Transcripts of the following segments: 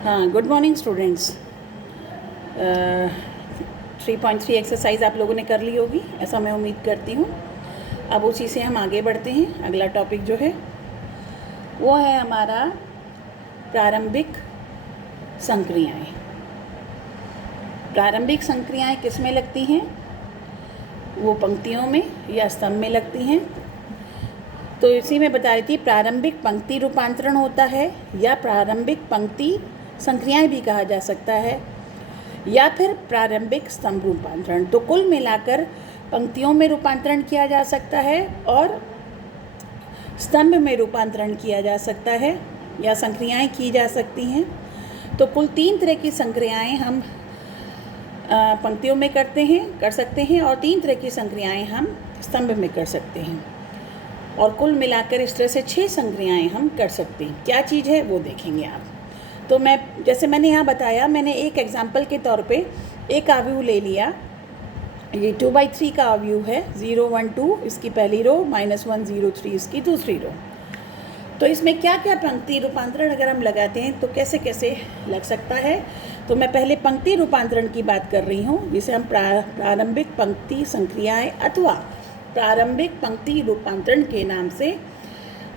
हाँ, good morning students. 3.3 exercise आप लोगों ने कर ली होगी, ऐसा मैं उम्मीद करती हूँ। अब उसी से हम आगे बढ़ते हैं। अगला टॉपिक जो है वो है हमारा प्रारंभिक संक्रियाएं। प्रारंभिक संक्रियाएं किस में लगती हैं? वो पंक्तियों में या स्तंभ में लगती हैं। तो इसी में बता रही थी, प्रारंभिक पंक्ति रूपांतरण होता है या प्रारंभिक पंक्ति संक्रियाएं भी कहा जा सकता है, या फिर प्रारंभिक स्तंभ रूपांतरण। तो कुल मिलाकर पंक्तियों में रूपांतरण किया जा सकता है और स्तंभ में रूपांतरण किया जा सकता है या संक्रियाएं की जा सकती हैं। तो कुल 3 तरह की संक्रियाएं हम पंक्तियों में कर सकते हैं और 3 तरह की संक्रियाएं हम स्तंभ में कर सकते हैं। और कुल मिलाकर इस तरह से 6 संक्रियाएं हम कर सकते हैं। क्या चीज़ है वो देखेंगे आप। तो जैसे मैंने यहाँ बताया, मैंने एक एग्जाम्पल के तौर पे एक आव्यूह ले लिया। ये 2/3 का आव्यूह है, 0 1 2 इसकी पहली रो, -1 0 3 इसकी दूसरी रो। तो इसमें क्या क्या पंक्ति रूपांतरण अगर हम लगाते हैं तो कैसे कैसे लग सकता है। तो मैं पहले पंक्ति रूपांतरण की बात कर रही हूँ, जिसे हम प्रारंभिक पंक्ति संक्रियाएं अथवा प्रारंभिक पंक्ति रूपांतरण के नाम से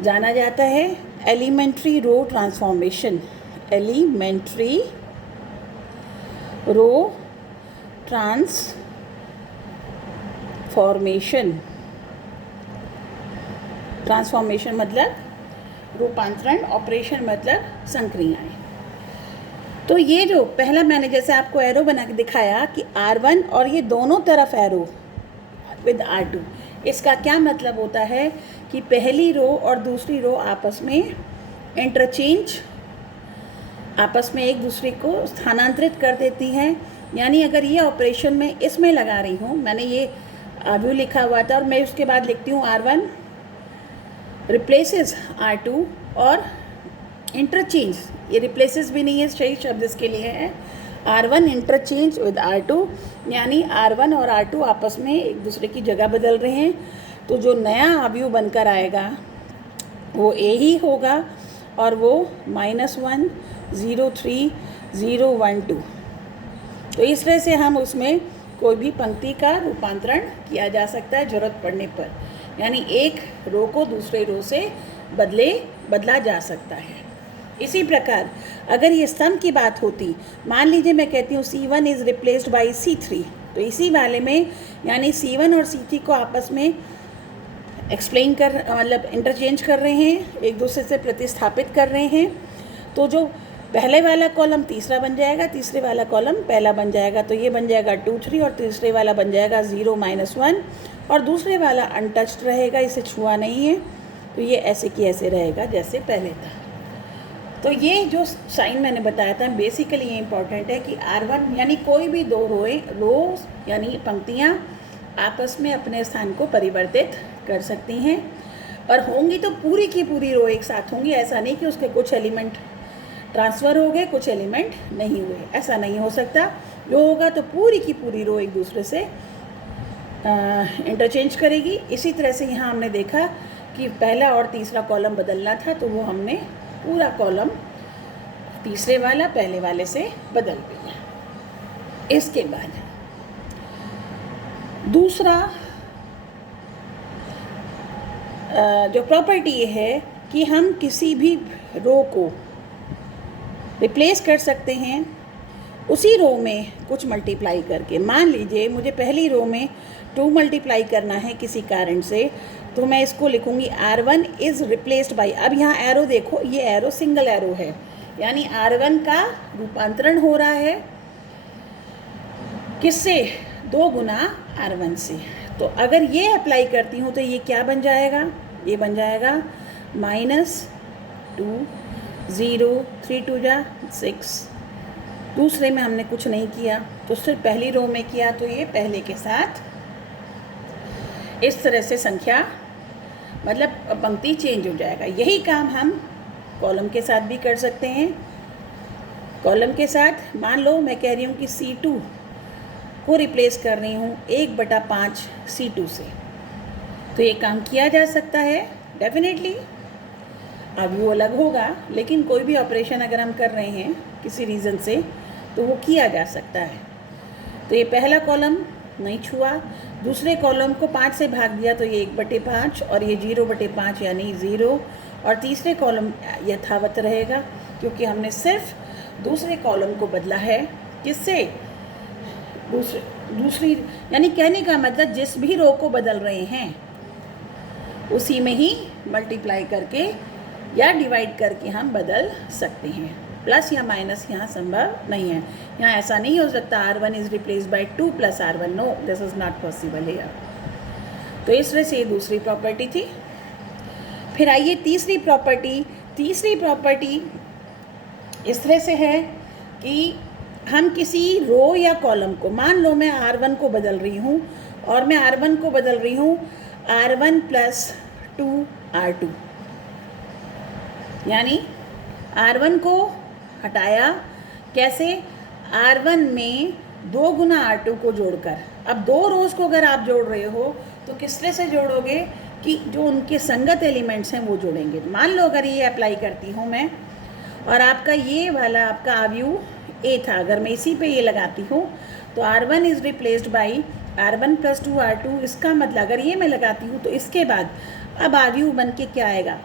जाना जाता है। Elementary row transformation, elementary row transformation मतलब रूपांतरण, ऑपरेशन मतलब संक्रियाएं। तो ये जो पहला मैंने जैसे आपको एरो बना के दिखाया कि R1 और ये दोनों तरफ एरो विद R2, इसका क्या मतलब होता है कि पहली रो और दूसरी रो आपस में इंटरचेंज, आपस में एक दूसरे को स्थानांतरित कर देती हैं। यानी अगर ये ऑपरेशन मैं इसमें लगा रही हूँ, मैंने ये आव्यूह लिखा हुआ था और मैं उसके बाद लिखती हूँ R1 रिप्लेसेस R2 और इंटरचेंज, ये रिप्लेसेस भी नहीं है, सही शब्द इसके लिए है R1 इंटरचेंज विद R2, यानी R1 और R2 आपस में एक दूसरे की जगह बदल रहे हैं। तो जो नया आव्यूह बनकर आएगा वो A ही होगा और वो -1 0 3 0 1 2। तो इस तरह से हम उसमें कोई भी पंक्ति का रूपांतरण किया जा सकता है ज़रूरत पड़ने पर, यानी एक रो को दूसरे रो से बदला जा सकता है। इसी प्रकार अगर ये स्तंभ की बात होती, मान लीजिए मैं कहती हूँ C1 is replaced by C3, तो इसी वाले में यानी C1 और C3 को आपस में मतलब इंटरचेंज कर रहे हैं, एक दूसरे से प्रतिस्थापित कर रहे हैं। तो जो पहले वाला कॉलम तीसरा बन जाएगा, तीसरे वाला कॉलम पहला बन जाएगा। तो ये बन जाएगा 2 3 और तीसरे वाला बन जाएगा 0 -1 और दूसरे वाला अनटच्ड रहेगा, इसे छुआ नहीं है। तो ये ऐसे की ऐसे रहेगा जैसे पहले था। तो ये जो साइन मैंने बताया था बेसिकली ये इम्पॉर्टेंट है कि R1 यानी कोई भी दो रो यानी पंक्तियाँ आपस में अपने स्थान को परिवर्तित कर सकती हैं, और होंगी तो पूरी की पूरी रो एक साथ होंगी। ऐसा नहीं कि उसके कुछ एलिमेंट ट्रांसफ़र हो गए, कुछ एलिमेंट नहीं हुए, ऐसा नहीं हो सकता। जो होगा तो पूरी की पूरी रो एक दूसरे से इंटरचेंज करेगी। इसी तरह से यहाँ हमने देखा कि पहला और तीसरा कॉलम बदलना था, तो वो हमने पूरा कॉलम तीसरे वाला पहले वाले से बदल दिया। इसके बाद दूसरा जो प्रॉपर्टी ये है कि हम किसी भी रो को रिप्लेस कर सकते हैं उसी रो में कुछ मल्टीप्लाई करके। मान लीजिए मुझे पहली रो में 2 मल्टीप्लाई करना है किसी कारण से, तो मैं इसको लिखूंगी R1 इज़ रिप्लेस्ड बाई, अब यहाँ एरो देखो, ये एरो सिंगल एरो है, यानी R1 का रूपांतरण हो रहा है किससे? 2 गुना R1 से। तो अगर ये अप्लाई करती हूँ तो ये क्या बन जाएगा? ये बन जाएगा -2 0 3 2 6। दूसरे में हमने कुछ नहीं किया, तो सिर्फ पहली रो में किया, तो ये पहले के साथ इस तरह से संख्या मतलब पंक्ति चेंज हो जाएगा। यही काम हम कॉलम के साथ भी कर सकते हैं। कॉलम के साथ मान लो मैं कह रही हूँ कि C2 को रिप्लेस कर रही हूँ 1/5 C2 से, तो ये काम किया जा सकता है डेफिनेटली। अवयव अलग होगा, लेकिन कोई भी ऑपरेशन अगर हम कर रहे हैं किसी रीज़न से तो वो किया जा सकता है। तो ये पहला कॉलम नहीं छुआ, दूसरे कॉलम को 5 से भाग दिया तो ये 1/5 और ये 0/5 यानी 0, और तीसरे कॉलम यथावत रहेगा क्योंकि हमने सिर्फ दूसरे कॉलम को बदला है। किससे? दूसरी यानी कहने का मतलब जिस भी रो को बदल रहे हैं उसी में ही मल्टीप्लाई करके या डिवाइड करके हम बदल सकते हैं। प्लस या माइनस यहाँ संभव नहीं है। यहाँ ऐसा नहीं हो सकता R1 is replace by 2 + R1, no, this is not possible here. तो इस तरह से ये दूसरी प्रॉपर्टी थी। फिर आइए तीसरी प्रॉपर्टी इस तरह से है कि हम किसी रो या कॉलम को, मान लो मैं R1 को बदल रही हूँ और मैं R1 को बदल रही हूँ R1 + 2R2, यानी R1 को हटाया कैसे? R1 में 2 गुना R2 को जोड़कर। अब 2 रोज़ को अगर आप जोड़ रहे हो तो किस तरह से जोड़ोगे कि जो उनके संगत एलिमेंट्स हैं वो जोड़ेंगे। मान लो अगर ये अप्लाई करती हूँ मैं और आपका ये वाला आपका अवयव A था, अगर मैं इसी पे ये लगाती हूँ तो R1 is replaced by R1 + 2R2। इसका मतलब अगर ये मैं लगाती हूँ तो इसके बाद अब अवयव बन के क्या आएगा?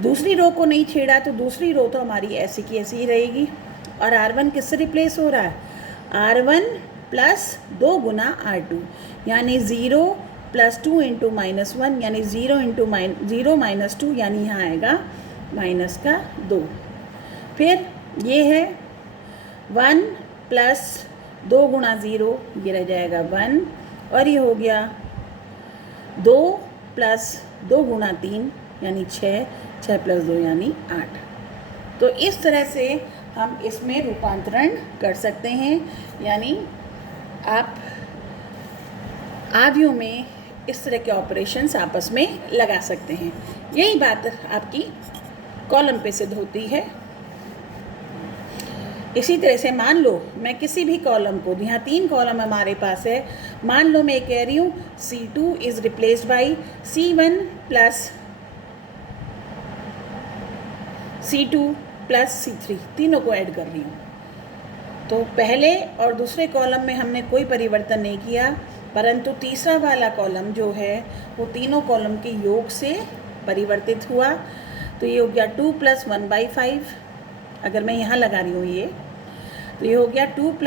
दूसरी रो को नहीं छेड़ा तो दूसरी रो तो हमारी ऐसी की ऐसी ही रहेगी। और R1 किससे रिप्लेस हो रहा है? R1 + 2 गुना R2, यानी 0 + 2 × -1 यानी 0 - 2, यानी यहाँ आएगा -2। फिर ये है 1 + 2 गुना 0, ये रह जाएगा 1, और ये हो गया 2 + 2 गुना 3 यानी 6 + 2 यानी 8। तो इस तरह से हम इसमें रूपांतरण कर सकते हैं, यानी आप अवयव में इस तरह के ऑपरेशंस आपस में लगा सकते हैं। यही बात आपकी कॉलम पे सिद्ध होती है। इसी तरह से मान लो मैं किसी भी कॉलम को, यहाँ 3 कॉलम हमारे पास है, मान लो मैं कह रही हूँ C2 is replaced by C1 + C2 + C3, तीनों को ऐड कर रही हूँ। तो पहले और दूसरे कॉलम में हमने कोई परिवर्तन नहीं किया, परंतु तीसरा वाला कॉलम जो है वो तीनों कॉलम के योग से परिवर्तित हुआ। तो ये हो गया 2 + 1/5, अगर मैं यहाँ लगा रही हूँ ये, तो ये हो गया 2 +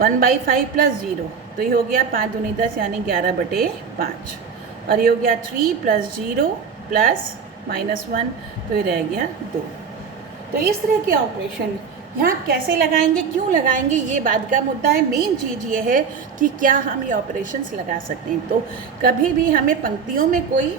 1/5 + 0, तो ये हो गया 5 दूनी 10 यानी 11/5, और ये हो गया 3 + 0 + -1, तो ये रह गया 2। तो इस तरह के ऑपरेशन यहाँ कैसे लगाएंगे, क्यों लगाएंगे, ये बात का मुद्दा है। मेन चीज़ ये है कि क्या हम ये ऑपरेशंस लगा सकते हैं। तो कभी भी हमें पंक्तियों में कोई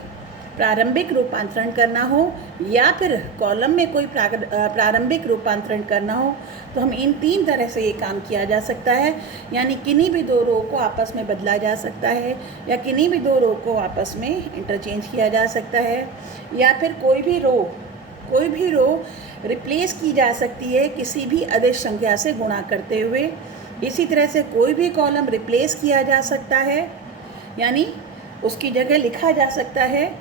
प्रारंभिक रूपांतरण करना हो या फिर कॉलम में कोई प्रारंभिक रूपांतरण करना हो तो हम इन 3 तरह से ये काम किया जा सकता है, यानी किन्हीं भी 2 रो को आपस में बदला जा सकता है, या किन्हीं भी 2 रो को आपस में इंटरचेंज किया जा सकता है, या फिर कोई भी रो रिप्लेस की जा सकती है किसी भी अदिश संख्या से गुणा करते हुए। इसी तरह से कोई भी कॉलम रिप्लेस किया जा सकता है, यानी उसकी जगह लिखा जा सकता है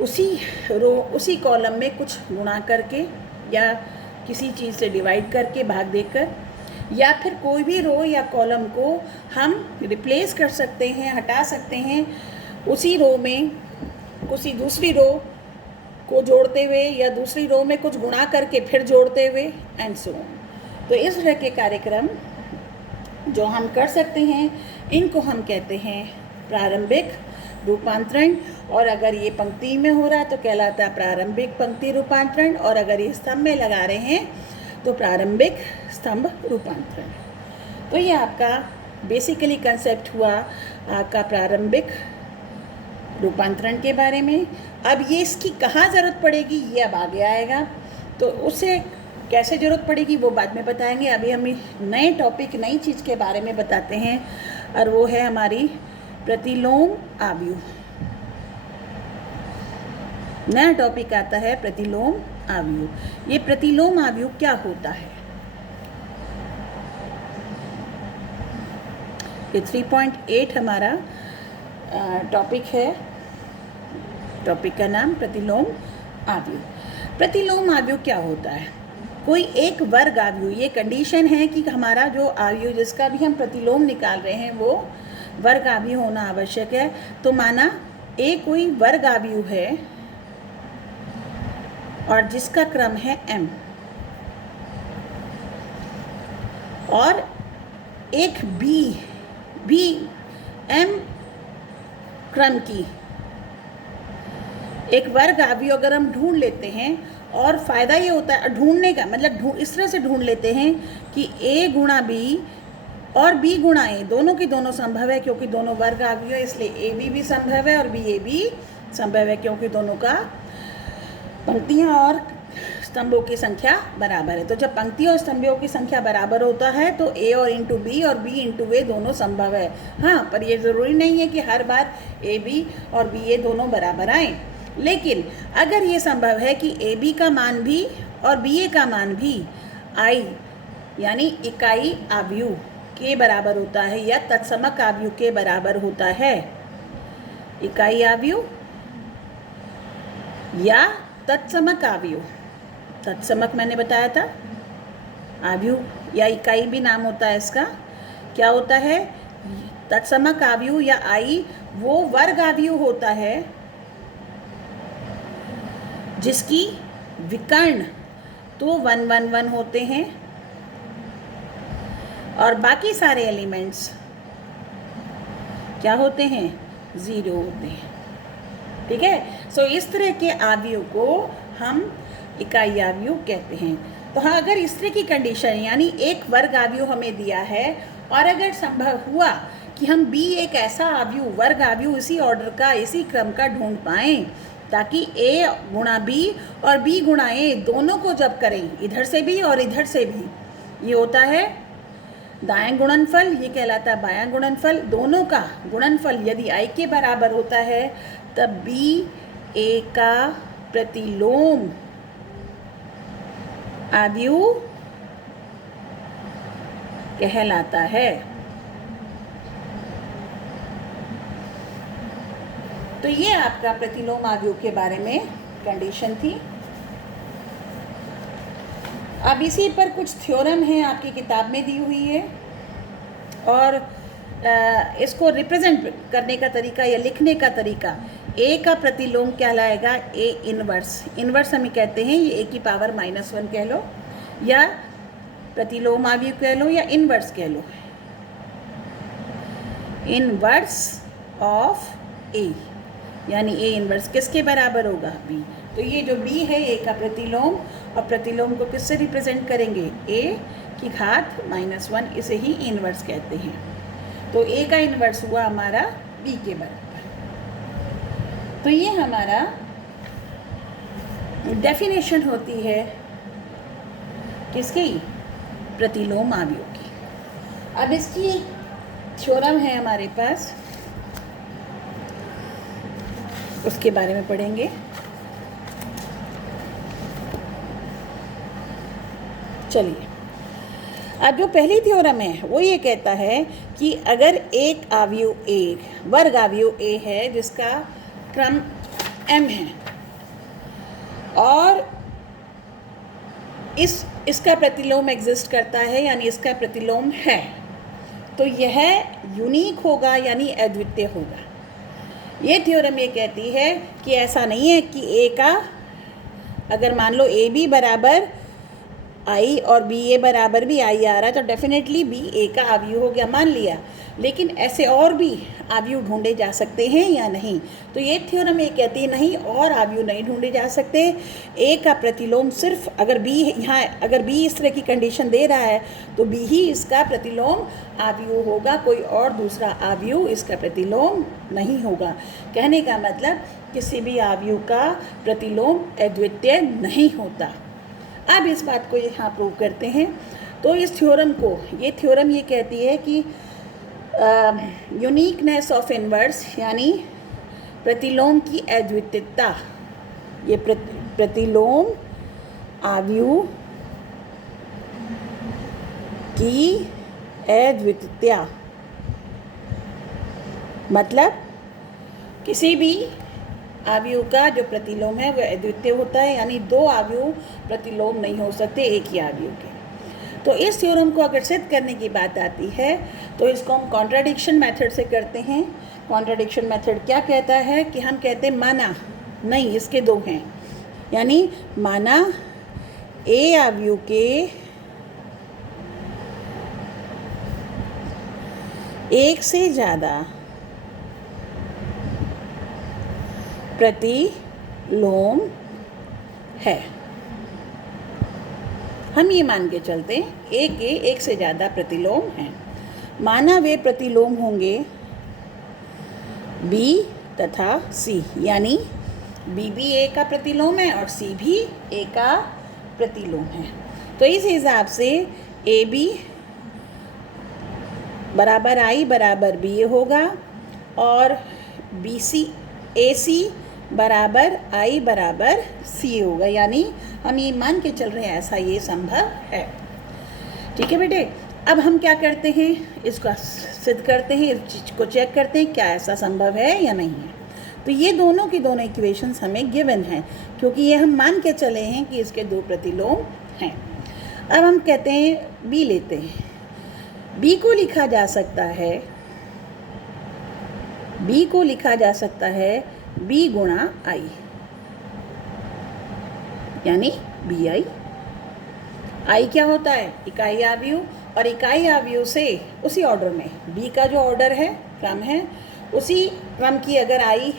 उसी कॉलम में कुछ गुणा करके या किसी चीज़ से डिवाइड करके, भाग देकर, या फिर कोई भी रो या कॉलम को हम रिप्लेस कर सकते हैं, हटा सकते हैं उसी रो में किसी दूसरी रो को जोड़ते हुए या दूसरी रो में कुछ गुणा करके फिर जोड़ते हुए, एंड सो ऑन। तो इस तरह के कार्यक्रम जो हम कर सकते हैं इनको हम कहते हैं प्रारंभिक रूपांतरण, और अगर ये पंक्ति में हो रहा है तो कहलाता है प्रारंभिक पंक्ति रूपांतरण, और अगर ये स्तंभ में लगा रहे हैं तो प्रारंभिक स्तंभ रूपांतरण। तो ये आपका बेसिकली कंसेप्ट हुआ आपका प्रारंभिक रूपांतरण के बारे में। अब ये इसकी कहाँ ज़रूरत पड़ेगी ये अब आगे आएगा, तो उससे कैसे ज़रूरत पड़ेगी वो बाद में बताएंगे। अभी हम नए टॉपिक, नई चीज़ के बारे में बताते हैं, और वो है हमारी प्रतिलोम अवयव। नया टॉपिक आता है प्रतिलोम अवयव। ये प्रतिलोम अवयव क्या होता है? ये 3.8 हमारा टॉपिक है, टॉपिक का नाम प्रतिलोम आव्यूह। प्रतिलोम आव्यूह क्या होता है? कोई एक वर्ग आव्यूह, ये कंडीशन है कि हमारा जो आव्यूह जिसका भी हम प्रतिलोम निकाल रहे हैं वो वर्ग आव्यूह होना आवश्यक है। तो माना ए कोई वर्ग आव्यूह है और जिसका क्रम है m, और एक b m क्रम की एक वर्ग आव्यूह अगर हम ढूंढ लेते हैं, और फ़ायदा ये होता है ढूंढने का मतलब इस तरह से ढूंढ लेते हैं कि a गुणा b और b गुणा a दोनों की दोनों संभव है, क्योंकि दोनों वर्ग आव्यूह है, इसलिए ab भी संभव है और ba भी संभव है, क्योंकि दोनों का पंक्तियाँ और स्तंभों की संख्या बराबर है। तो जब पंक्तियों और स्तंभों की संख्या बराबर होता है तो a और इंटू बी और b इंटू a दोनों संभव है। हाँ, पर यह ज़रूरी नहीं है कि हर बार a b और b a दोनों बराबर आएँ, लेकिन अगर ये संभव है कि ए बी का मान भी और बी ए का मान भी आई यानी इकाई आव्यूह के बराबर होता है या तत्समक आव्यूह के बराबर होता है, इकाई आव्यूह या तत्समक आव्यूह, तत्समक मैंने बताया था, आव्यूह या इकाई भी नाम होता है इसका। क्या होता है? तत्समक आव्यूह या आई वो वर्ग आव्यूह होता है जिसकी विकर्ण तो 1 1 1 होते हैं और बाकी सारे एलिमेंट्स क्या होते हैं? 0 होते हैं। ठीक है, सो इस तरह के आव्यूह को हम इकाई आव्यूह कहते हैं। तो हाँ, अगर इस तरह की कंडीशन यानी एक वर्ग आव्यूह हमें दिया है और अगर संभव हुआ कि हम b एक ऐसा आव्यूह वर्ग आव्यूह इसी ऑर्डर का इसी क्रम का ढूंढ पाएँ ताकि a गुणा b और b गुणा a दोनों को जब करें, इधर से भी और इधर से भी, ये होता है दायां गुणनफल, ये कहलाता है बायां गुणनफल। दोनों का गुणनफल यदि i के बराबर होता है तब b a का प्रतिलोम आव्यूह कहलाता है। तो ये आपका प्रतिलोम आव्यूह के बारे में कंडीशन थी। अब इसी पर कुछ थ्योरम है आपकी किताब में दी हुई है और इसको रिप्रेजेंट करने का तरीका या लिखने का तरीका, a का प्रतिलोम कहलाएगा a इनवर्स, इनवर्स हम कहते हैं, ये a की पावर -1 कह लो या प्रतिलोम आव्यूह कह लो या इनवर्स कह लो, इनवर्स ऑफ a यानी a इनवर्स किसके बराबर होगा? b। तो ये जो b है a का प्रतिलोम, और प्रतिलोम को किससे रिप्रेजेंट करेंगे? a की घात -1, इसे ही इनवर्स कहते हैं। तो a का इनवर्स हुआ हमारा b के बराबर। तो ये हमारा डेफिनेशन होती है किसकी? प्रतिलोम आव्यूह की। अब इसकी थ्योरम है हमारे पास, उसके बारे में पढ़ेंगे। चलिए, अब जो पहली थ्योरम है वो ये कहता है कि अगर एक आव्यूह एक वर्ग आव्यूह a है जिसका क्रम m है और इसका प्रतिलोम एग्जिस्ट करता है यानी इसका प्रतिलोम है, तो यह यूनिक होगा यानी अद्वितीय होगा। ये थ्योरम ये कहती है कि ऐसा नहीं है कि a का अगर मान लो ए बी बराबर आई और बी ए बराबर भी आई आ रहा है तो डेफिनेटली बी ए का आव्यूह हो गया, मान लिया, लेकिन ऐसे और भी आव्यूह ढूंढे जा सकते हैं या नहीं? तो ये थ्योरम ये कहती है नहीं, और आव्यूह नहीं ढूंढे जा सकते। ए का प्रतिलोम सिर्फ अगर बी यहाँ अगर बी इस तरह की कंडीशन दे रहा है तो बी ही इसका प्रतिलोम आव्यूह होगा, कोई और दूसरा आव्यूह इसका प्रतिलोम नहीं होगा। कहने का मतलब किसी भी आव्यूह का प्रतिलोम अद्वितीय नहीं होता। अब इस बात को यहाँ प्रूव करते हैं। तो इस थ्योरम को ये थ्योरम ये कहती है कि यूनिकनेस ऑफ इनवर्स यानी प्रतिलोम की अद्वितीयता, ये प्रतिलोम आव्यूह की अद्वितीयता मतलब किसी भी अवयव का जो प्रतिलोम है वह अद्वितीय होता है, यानी दो अवयव प्रतिलोम नहीं हो सकते एक ही अवयव के। तो इस थ्योरम को अगर सिद्ध करने की बात आती है तो इसको हम कॉन्ट्राडिक्शन मेथड से करते हैं। कॉन्ट्राडिक्शन मेथड क्या कहता है कि हम कहते हैं माना नहीं इसके दो हैं, यानी माना ए अवयव के एक से ज़्यादा प्रतिलोम है। हम ये मान के चलते हैं ए के एक से ज़्यादा प्रतिलोम हैं। माना वे प्रतिलोम होंगे बी तथा सी, यानी बी भी ए का प्रतिलोम है और सी भी ए का प्रतिलोम है। तो इस हिसाब से ए बी बराबर आई बराबर बी ए होगा और बी सी ए सी बराबर आई बराबर सी होगा, यानी हम ये मान के चल रहे हैं ऐसा ये संभव है। ठीक है बेटे, अब हम क्या करते हैं, इसको सिद्ध करते हैं, इस चीज़ को चेक करते हैं क्या ऐसा संभव है या नहीं है। तो ये दोनों की दोनों इक्वेशंस हमें गिवन हैं, क्योंकि ये हम मान के चले हैं कि इसके दो प्रतिलोम हैं। अब हम कहते हैं बी लेते हैं। बी को लिखा जा सकता है, बी को लिखा जा सकता है बी गुणा आई, यानी बी आई। आई क्या होता है, इकाई अवयव, और इकाई अवयव से उसी ऑर्डर में बी का जो ऑर्डर है क्रम है, उसी क्रम की अगर आई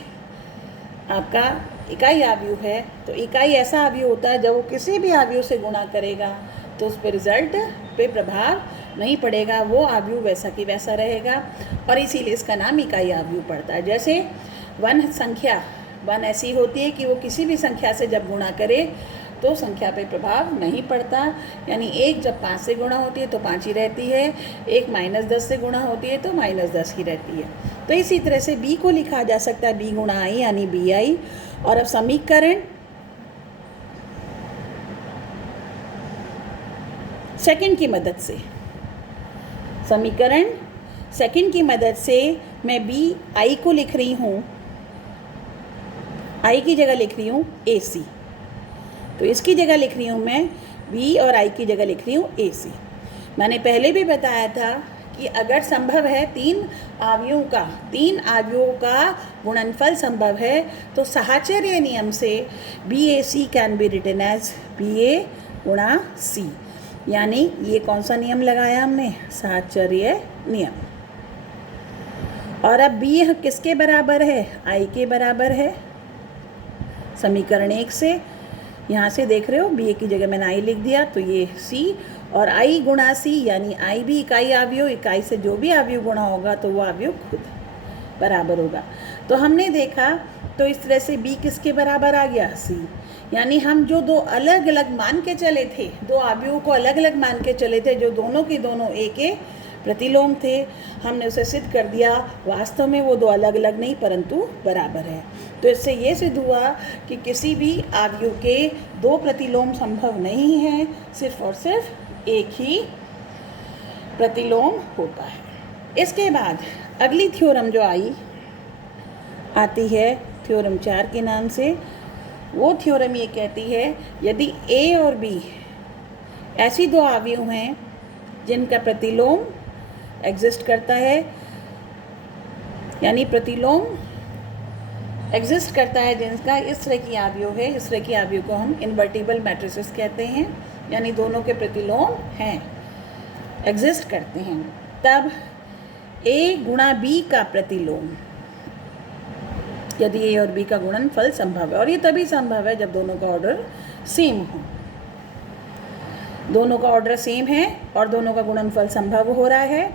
आपका इकाई अवयव है तो इकाई ऐसा अवयव होता है जब वो किसी भी अवयव से गुणा करेगा तो उस पर रिजल्ट पे प्रभाव नहीं पड़ेगा, वो अवयव वैसा कि वैसा रहेगा, और इसीलिए इसका नाम इकाई अवयव पड़ता है। जैसे वन संख्या, वन ऐसी होती है कि वो किसी भी संख्या से जब गुणा करे तो संख्या पे प्रभाव नहीं पड़ता, यानी एक जब 5 से गुणा होती है तो 5 ही रहती है, एक -10 से गुणा होती है तो -10 ही रहती है। तो इसी तरह से बी को लिखा जा सकता है बी गुणा आई, यानी बी आई। और अब समीकरण सेकंड की मदद से, समीकरण सेकंड की मदद से मैं बी आई को लिख रही हूँ, आई की जगह लिख रही हूँ ए सी, तो इसकी जगह लिख रही हूँ मैं बी और आई की जगह लिख रही हूँ ए सी। मैंने पहले भी बताया था कि अगर संभव है तीन अवयवों का गुणनफल संभव है तो साहचर्य नियम से B A C can be written as B A गुणा सी, यानी ये कौन सा नियम लगाया हमने, साहचर्य नियम। और अब बी किसके बराबर है, आई के बराबर है। समीकरण 1 से यहाँ से देख रहे हो बी ए की जगह मैंने आई लिख दिया, तो ये सी और आई गुणा सी, यानी आई भी इकाई अवयव, इकाई से जो भी अवयव गुणा होगा तो वो अवयव खुद बराबर होगा। तो हमने देखा तो इस तरह से बी किसके बराबर आ गया, सी, यानी हम जो दो अलग अलग मान के चले थे, दो अवयवों को अलग अलग मान के चले थे, जो दोनों की दोनों एक एक प्रतिलोम थे, हमने उसे सिद्ध कर दिया वास्तव में वो दो अलग अलग नहीं परंतु बराबर है। तो इससे ये सिद्ध हुआ कि किसी भी अवयव के दो प्रतिलोम संभव नहीं है, सिर्फ और सिर्फ एक ही प्रतिलोम होता है। इसके बाद अगली थ्योरम जो आती है थ्योरम 4 के नाम से, वो थ्योरम ये कहती है यदि ए और बी ऐसी दो अवयव हैं जिनका प्रतिलोम एग्जिस्ट करता है, यानी प्रतिलोम एग्जिस्ट करता है जिनका इस तरह की अवयव है, इस तरह की अवयव को हम इन्वर्टिबल मैट्रिसेस कहते हैं, यानी दोनों के प्रतिलोम हैं, एग्जिस्ट करते हैं, तब ए गुणा बी का प्रतिलोम, यदि ए और बी का गुणनफल संभव है, और ये तभी संभव है जब दोनों का ऑर्डर सेम हो, दोनों का ऑर्डर सेम है और दोनों का गुणनफल संभव हो रहा है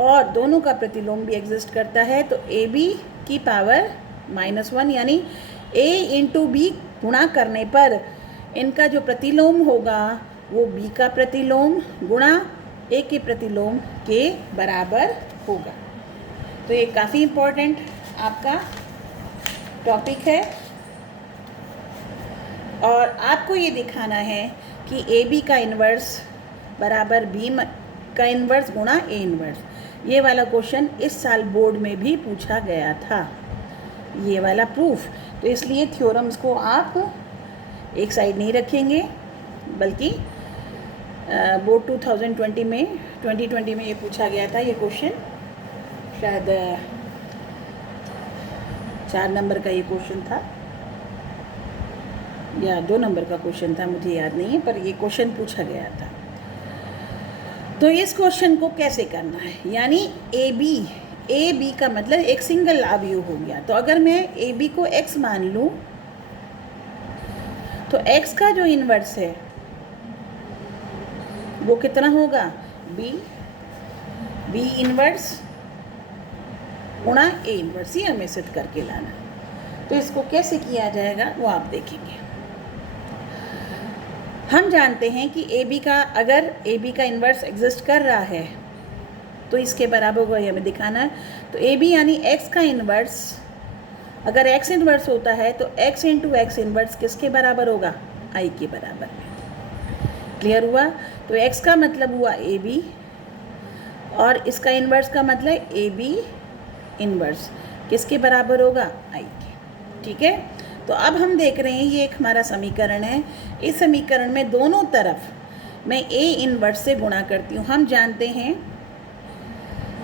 और दोनों का प्रतिलोम भी एग्जिस्ट करता है, तो ए बी की पावर -1, यानी ए इंटू बी गुणा करने पर इनका जो प्रतिलोम होगा वो बी का प्रतिलोम गुणा ए के प्रतिलोम के बराबर होगा। तो ये काफ़ी इम्पोर्टेंट आपका टॉपिक है और आपको ये दिखाना है कि ए बी का इन्वर्स बराबर बी का इन्वर्स गुणा ए इन्वर्स। ये वाला क्वेश्चन इस साल बोर्ड में भी पूछा गया था, ये वाला प्रूफ। तो इसलिए थ्योरम्स को आप एक साइड नहीं रखेंगे, बल्कि बोर्ड 2020 में ये पूछा गया था। ये क्वेश्चन शायद 4 नंबर का ये क्वेश्चन था या 2 नंबर का क्वेश्चन था, मुझे याद नहीं है, पर ये क्वेश्चन पूछा गया था। तो इस क्वेश्चन को कैसे करना है, यानी ए बी का मतलब एक सिंगल अवयव हो गया। तो अगर मैं ए बी को x मान लूँ तो x का जो इन्वर्स है वो कितना होगा, बी इन्वर्स गुणा ए इन्वर्स, ये हमें सिद्ध करके लाना। तो इसको कैसे किया जाएगा वो आप देखेंगे। हम जानते हैं कि अगर ए बी का इन्वर्स एग्जिस्ट कर रहा है तो इसके बराबर होगा, ये हमें दिखाना है। तो ए बी यानी x का इन्वर्स, अगर x इन्वर्स होता है तो x इंटू एक्स इन्वर्स किसके बराबर होगा, i के बराबर में। क्लियर हुआ। तो x का मतलब हुआ ए बी और इसका इन्वर्स का मतलब ए बी इन्वर्स किसके बराबर होगा, i के। ठीक है। तो अब हम देख रहे हैं ये एक हमारा समीकरण है। इस समीकरण में दोनों तरफ मैं a इन्वर्स से गुणा करती हूँ। हम जानते हैं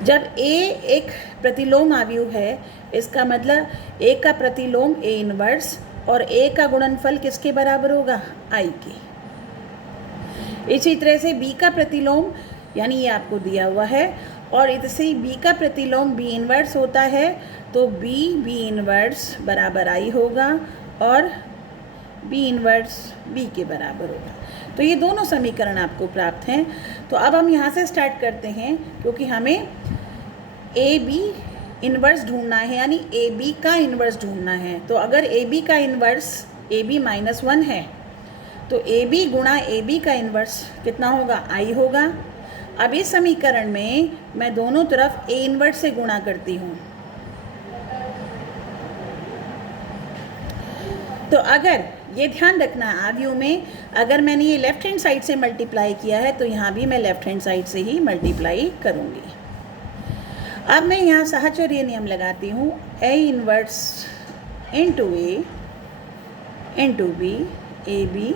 जब a एक प्रतिलोम अवयव है, इसका मतलब a का प्रतिलोम a इन्वर्स और a का गुणनफल किसके बराबर होगा, i के। इसी तरह से b का प्रतिलोम, यानी ये आपको दिया हुआ है, और इससे b का प्रतिलोम b इन्वर्स होता है तो b इन्वर्स बराबर i होगा और b इन्वर्स b के बराबर होगा। तो ये दोनों समीकरण आपको प्राप्त हैं। तो अब हम यहाँ से स्टार्ट करते हैं, क्योंकि हमें ए बी इन्वर्स ढूंढना है, यानी ए बी का इन्वर्स ढूंढना है। तो अगर ए बी का इन्वर्स ए बी -1 है तो ए बी गुणा ए बी का इन्वर्स कितना होगा, i होगा। अब इस समीकरण में मैं दोनों तरफ ए इन्वर्स से गुणा करती हूँ। तो अगर ये ध्यान रखना है अवयव में, अगर मैंने ये लेफ्ट हैंड साइड से मल्टीप्लाई किया है तो यहाँ भी मैं लेफ्ट हैंड साइड से ही मल्टीप्लाई करूँगी। अब मैं यहाँ साहचर्य नियम लगाती हूँ, a inverse into A into B, A B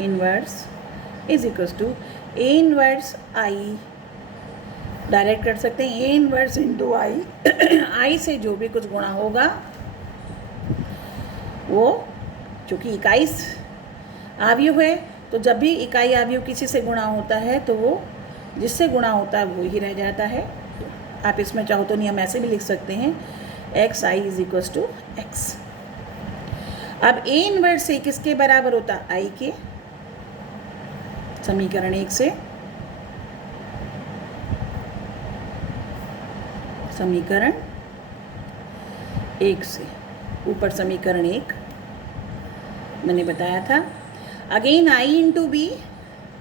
inverse is equals to A inverse I. Direct कर सकते हैं, ए इन्वर्स इंटू आई, आई से जो भी कुछ गुणा होगा वो, चूँकि इकाई अवयव है तो जब भी इकाई अवयव किसी से गुणा होता है तो वो जिससे गुणा होता है वो ही रह जाता है। आप इसमें चाहो तो नियम ऐसे भी लिख सकते हैं, X I is equals to X. अब ए इन्वर्स से किसके बराबर होता है, आई के। समीकरण 1 से, समीकरण 1 से ऊपर समीकरण 1 मैंने बताया था। Again I into B,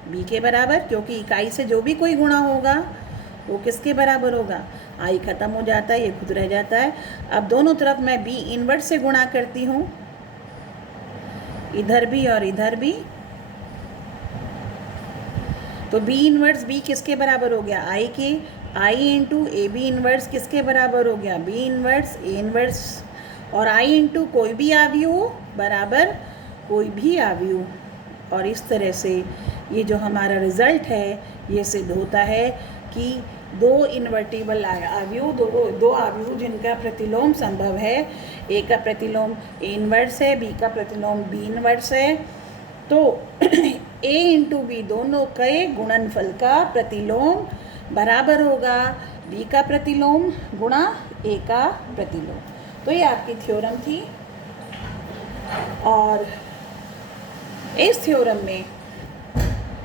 B के बराबर, क्योंकि इकाई से जो भी कोई गुणा होगा वो किसके बराबर होगा, आई ख़त्म हो जाता है, ये खुद रह जाता है। अब दोनों तरफ मैं बी इन्वर्स से गुणा करती हूँ, इधर भी और इधर भी। तो बी इन्वर्स बी किसके बराबर हो गया, आई के। आई इंटू ए बी इन्वर्स किसके बराबर हो गया, बी इन्वर्स ए इन्वर्स, और आई इंटू कोई भी अवयव बराबर कोई भी अवयव। और इस तरह से ये जो हमारा रिज़ल्ट है ये सिद्ध होता है कि दो इन्वर्टिबल अवयव, दो अवयव जिनका प्रतिलोम संभव है, ए का प्रतिलोम ए इन्वर्स है, बी का प्रतिलोम बी इन्वर्स है, तो ए इंटू बी दोनों के गुणनफल का प्रतिलोम बराबर होगा बी का प्रतिलोम गुणा ए का प्रतिलोम। तो ये आपकी थ्योरम थी, और इस थ्योरम में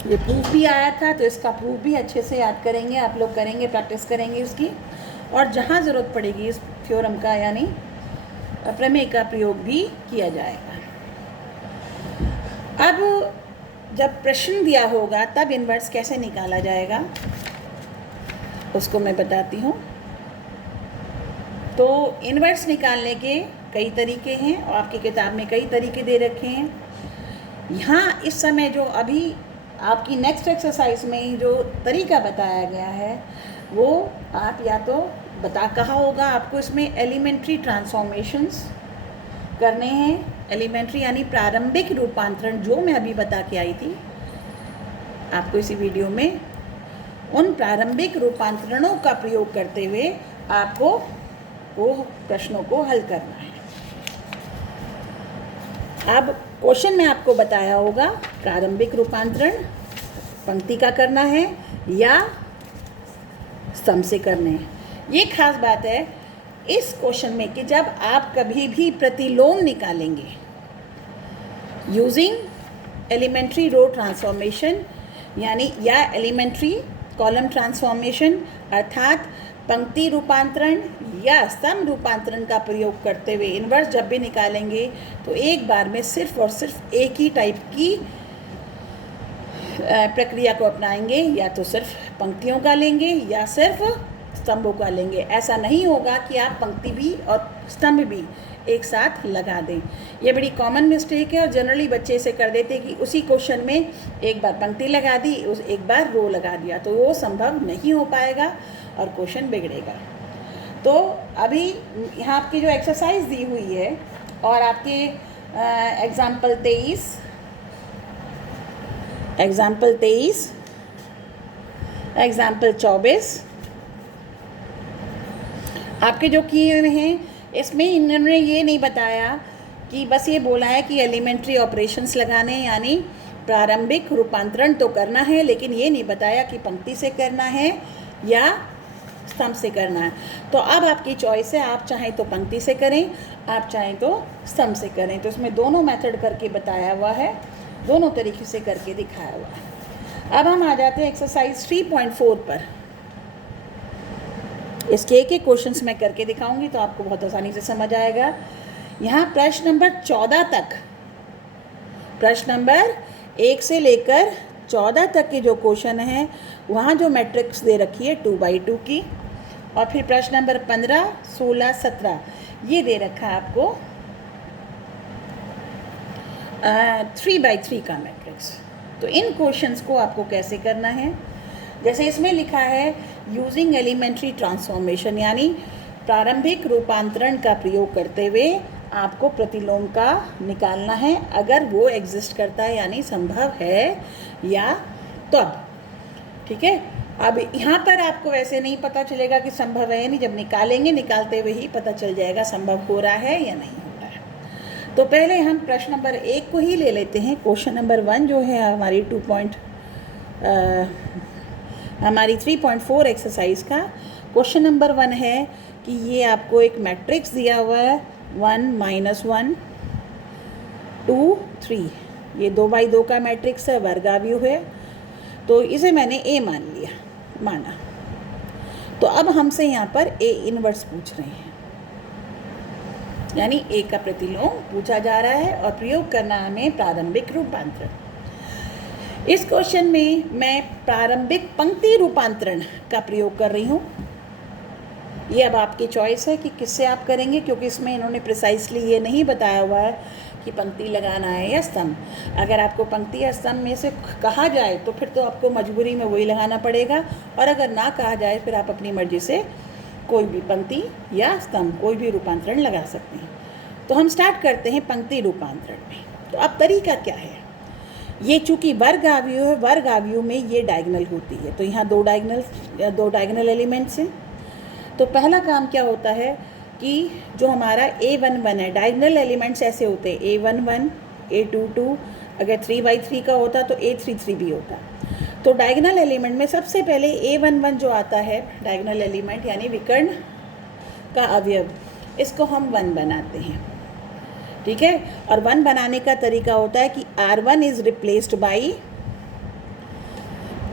ये प्रूफ भी आया था, तो इसका प्रूफ भी अच्छे से याद करेंगे आप लोग, करेंगे, प्रैक्टिस करेंगे इसकी, और जहाँ ज़रूरत पड़ेगी इस थ्योरम का यानी प्रमेय का प्रयोग भी किया जाएगा। अब जब प्रश्न दिया होगा तब इन्वर्स कैसे निकाला जाएगा उसको मैं बताती हूँ। तो इन्वर्स निकालने के कई तरीके हैं और आपकी किताब में कई तरीके दे रखे हैं। यहाँ इस समय जो अभी आपकी नेक्स्ट एक्सरसाइज में जो तरीका बताया गया है वो आप या तो कहा होगा आपको इसमें एलिमेंट्री ट्रांसफॉर्मेशंस करने हैं। एलिमेंट्री यानी प्रारंभिक रूपांतरण, जो मैं अभी बता के आई थी आपको इसी वीडियो में, उन प्रारंभिक रूपांतरणों का प्रयोग करते हुए आपको वो प्रश्नों को हल करना है। अब क्वेश्चन में आपको बताया होगा प्रारंभिक रूपांतरण पंक्ति का करना है या स्तंभ से करने हैं। ये खास बात है इस क्वेश्चन में कि जब आप कभी भी प्रतिलोम निकालेंगे यूजिंग एलिमेंट्री रो ट्रांसफॉर्मेशन यानी या एलिमेंट्री कॉलम ट्रांसफॉर्मेशन अर्थात पंक्ति रूपांतरण या स्तंभ रूपांतरण का प्रयोग करते हुए इन्वर्स जब भी निकालेंगे तो एक बार में सिर्फ और सिर्फ एक ही टाइप की प्रक्रिया को अपनाएंगे, या तो सिर्फ पंक्तियों का लेंगे या सिर्फ स्तंभों का लेंगे। ऐसा नहीं होगा कि आप पंक्ति भी और स्तंभ भी एक साथ लगा दें। ये बड़ी कॉमन मिस्टेक है और जनरली बच्चे इसे कर देते हैं कि उसी क्वेश्चन में एक बार पंक्ति लगा दी, एक बार रो लगा दिया, तो वो संभव नहीं हो पाएगा और क्वेश्चन बिगड़ेगा। तो अभी यहाँ आपकी जो एक्सरसाइज दी हुई है और आपके एग्जाम्पल 23, एग्जाम्पल 24 आपके जो किए हुए हैं, इसमें इन्होंने ये नहीं बताया कि बस ये बोला है कि एलिमेंट्री ऑपरेशंस लगाने यानी प्रारंभिक रूपांतरण तो करना है, लेकिन ये नहीं बताया कि पंक्ति से करना है या स्तंभ से करना है। तो अब आपकी चॉइस है, आप चाहें तो पंक्ति से करें, आप चाहें तो स्तंभ से करें। तो इसमें दोनों मेथड करके बताया हुआ है, दोनों तरीके से करके दिखाया हुआ है। अब हम आ जाते हैं एक्सरसाइज 3.4 पर। इसके एक एक क्वेश्चंस मैं करके दिखाऊंगी तो आपको बहुत आसानी से समझ आएगा। यहाँ प्रश्न नंबर 14 तक, प्रश्न नंबर 1 से लेकर 14 तक के जो क्वेश्चन हैं वहाँ जो मैट्रिक्स दे रखी है 2x2 की, और फिर प्रश्न नंबर 15, 16, 17 ये दे रखा है आपको 3x3 का मैट्रिक्स। तो इन क्वेश्चंस को आपको कैसे करना है, जैसे इसमें लिखा है यूजिंग एलिमेंट्री ट्रांसफॉर्मेशन यानी प्रारंभिक रूपांतरण का प्रयोग करते हुए आपको प्रतिलोम का निकालना है अगर वो एग्जिस्ट करता है यानी संभव है या तब। ठीक है, अब यहाँ पर आपको वैसे नहीं पता चलेगा कि संभव है या नहीं, जब निकालेंगे निकालते हुए ही पता चल जाएगा संभव हो रहा है या नहीं हो रहा है। तो पहले हम प्रश्न नंबर 1 को ही ले लेते हैं। क्वेश्चन नंबर 1 जो है हमारी हमारी 3.4 एक्सरसाइज का क्वेश्चन नंबर 1 है कि ये आपको एक मैट्रिक्स दिया हुआ है 1 -1 2 3, ये 2x2 का मैट्रिक्स है, वर्गाव्यू है, तो इसे मैंने A माना। तो अब हमसे यहाँ पर A इनवर्स पूछ रहे हैं, यानी A का प्रतिलोम पूछा जा रहा है और प्रयोग करना हमें प्रारंभिक रूपांतरण। इस क्वेश्चन में मैं प्रारंभिक पंक्ति रूपांतरण का प्रयोग कर रही हूँ। ये अब आपकी चॉइस है कि किससे आप करेंगे, क्योंकि इसमें इन्होंने प्रिसाइसली ये नहीं बताया हुआ है कि पंक्ति लगाना है या स्तंभ। अगर आपको पंक्ति या स्तंभ में से कहा जाए तो फिर तो आपको मजबूरी में वही लगाना पड़ेगा, और अगर ना कहा जाए फिर आप अपनी मर्जी से कोई भी पंक्ति या स्तंभ कोई भी रूपांतरण लगा सकते हैं। तो हम स्टार्ट करते हैं पंक्ति रूपांतरण में। तो अब तरीका क्या है, ये चूँकि वर्गाव्यू है, वर्गाव्यू में ये डायगोनल होती है, तो यहाँ दो डायगोनल एलिमेंट्स हैं। तो पहला काम क्या होता है कि जो हमारा A11 है, डायगोनल एलिमेंट्स ऐसे होते हैं A11, A22, अगर 3x3 का होता तो A33 भी होता। तो डायगोनल एलिमेंट में सबसे पहले A11 जो आता है डायगोनल एलिमेंट यानी विकर्ण का अवयव, इसको हम 1 बनाते हैं। ठीक है, और 1 बनाने का तरीका होता है कि R1 इज़ रिप्लेस्ड बाई,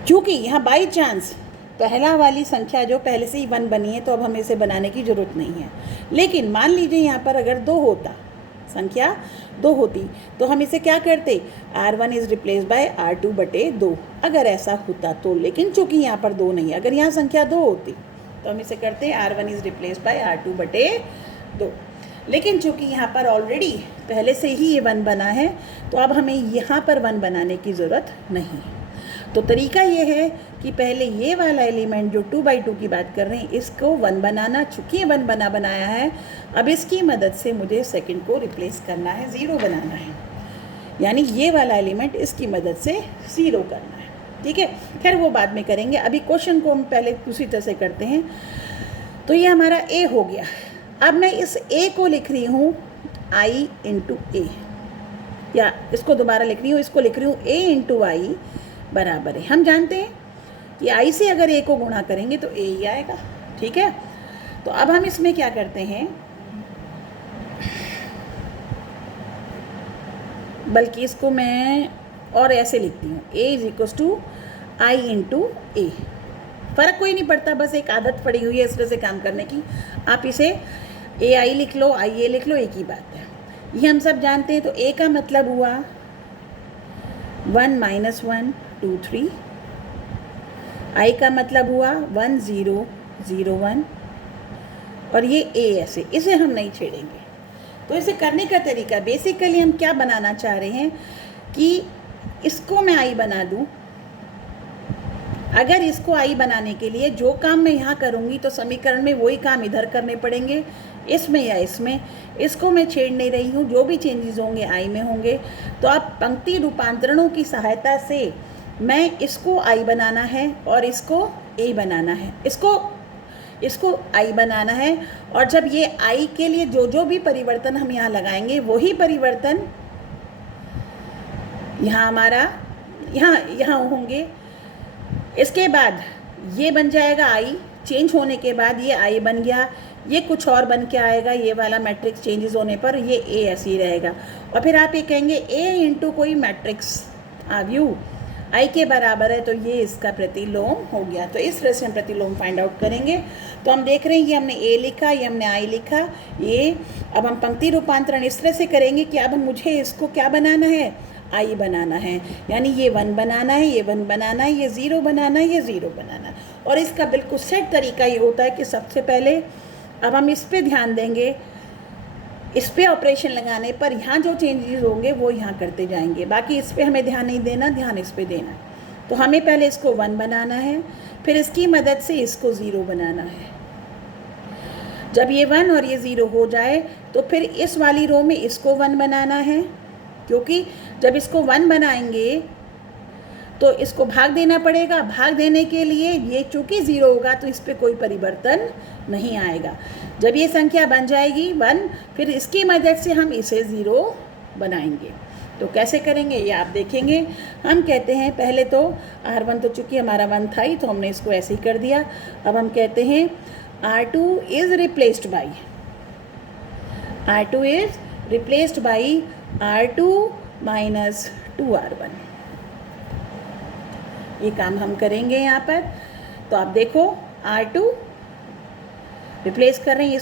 चूँकि यहाँ बाई चांस पहला वाली संख्या जो पहले से ही 1 बनी है तो अब हमें इसे बनाने की ज़रूरत नहीं है। लेकिन मान लीजिए यहाँ पर अगर 2 होता, संख्या 2 होती, तो हम इसे क्या करते, R1 is replaced by R2/2 अगर ऐसा होता तो। लेकिन चूँकि यहाँ पर 2 नहीं है, अगर यहाँ संख्या 2 होती तो हम इसे करते R1 is replaced by R2/2। लेकिन चूँकि यहाँ पर ऑलरेडी पहले से ही ये 1 बना है तो अब हमें यहाँ पर 1 बनाने की ज़रूरत नहीं है। तो तरीका ये है कि पहले ये वाला एलिमेंट जो 2/2 की बात कर रहे हैं इसको 1 बनाना, चूँकि 1 बनाया है, अब इसकी मदद से मुझे सेकंड को रिप्लेस करना है, 0 बनाना है, यानी ये वाला एलिमेंट इसकी मदद से 0 करना है। ठीक है, खैर वो बाद में करेंगे, अभी क्वेश्चन को हम पहले दूसरी तरह से करते हैं। तो ये हमारा ए हो गया। अब मैं इस ए को लिख रही हूँ आई इंटू ए, या इसको दोबारा लिख रही हूँ, इसको लिख रही हूँ ए इंटू आई बराबर है, हम जानते हैं कि आई से अगर ए को गुणा करेंगे तो ए ही आएगा। ठीक है, तो अब हम इसमें क्या करते हैं, बल्कि इसको मैं और ऐसे लिखती हूँ, A is equals to I into A. फ़र्क कोई नहीं पड़ता, बस एक आदत पड़ी हुई है इस तरह से काम करने की। आप इसे ए आई लिख लो, आई ए लिख लो, एक ही बात है, ये हम सब जानते हैं। तो ए का मतलब हुआ 1 - 1 2 3, आई का मतलब हुआ 1 0 0 1, और ये ए ऐसे, इसे हम नहीं छेड़ेंगे। तो इसे करने का तरीका, बेसिकली हम क्या बनाना चाह रहे हैं कि इसको मैं आई बना दूं। अगर इसको आई बनाने के लिए जो काम मैं यहाँ करूँगी तो समीकरण में वही काम इधर करने पड़ेंगे, इसमें या इसमें। इसको मैं छेड़ नहीं रही हूँ, जो भी चेंजेस होंगे आई में होंगे। तो अब पंक्ति रूपांतरणों की सहायता से मैं इसको आई बनाना है और इसको ए बनाना है, इसको आई बनाना है। और जब ये आई के लिए जो भी परिवर्तन हम यहाँ लगाएंगे वही परिवर्तन यहाँ हमारा यहाँ होंगे। इसके बाद ये बन जाएगा आई, चेंज होने के बाद ये आई बन गया, ये कुछ और बन के आएगा, ये वाला मैट्रिक्स चेंजेस होने पर ये ए ऐसे ही रहेगा। और फिर आप ये कहेंगे ए इंटू कोई मैट्रिक्स आव्यू आई के बराबर है, तो ये इसका प्रतिलोम हो गया। तो इस तरह से हम प्रतिलोम फाइंड आउट करेंगे। तो हम देख रहे हैं ये हमने ए लिखा, ये हमने आई लिखा, ये अब हम पंक्ति रूपांतरण इस तरह से करेंगे कि अब मुझे इसको क्या बनाना है, आई बनाना है, यानी ये 1 बनाना है, ये 1 बनाना है, ये 0 बनाना है, ये 0 बनाना है। और इसका बिल्कुल सेट तरीका ये होता है कि सबसे पहले अब हम इस पे ध्यान देंगे, इस पे ऑपरेशन लगाने पर यहाँ जो चेंजेस होंगे वो यहाँ करते जाएंगे, बाकी इस पे हमें ध्यान नहीं देना, ध्यान इस पे देना। तो हमें पहले इसको 1 बनाना है, फिर इसकी मदद से इसको 0 बनाना है। जब ये 1 और ये 0 हो जाए तो फिर इस वाली रो में इसको 1 बनाना है, क्योंकि जब इसको 1 बनाएंगे तो इसको भाग देना पड़ेगा। भाग देने के लिए ये चूँकि 0 होगा तो इस पर कोई परिवर्तन नहीं आएगा। जब ये संख्या बन जाएगी 1, फिर इसकी मदद से हम इसे 0 बनाएंगे। तो कैसे करेंगे ये आप देखेंगे। हम कहते हैं पहले तो R1 तो चूँकि हमारा 1 था ही, तो हमने इसको ऐसे ही कर दिया। अब हम कहते हैं R2 is replaced by R2 minus 2R1। ये काम हम करेंगे यहाँ पर। तो आप देखो R2 रिप्लेस कर रहे हैं,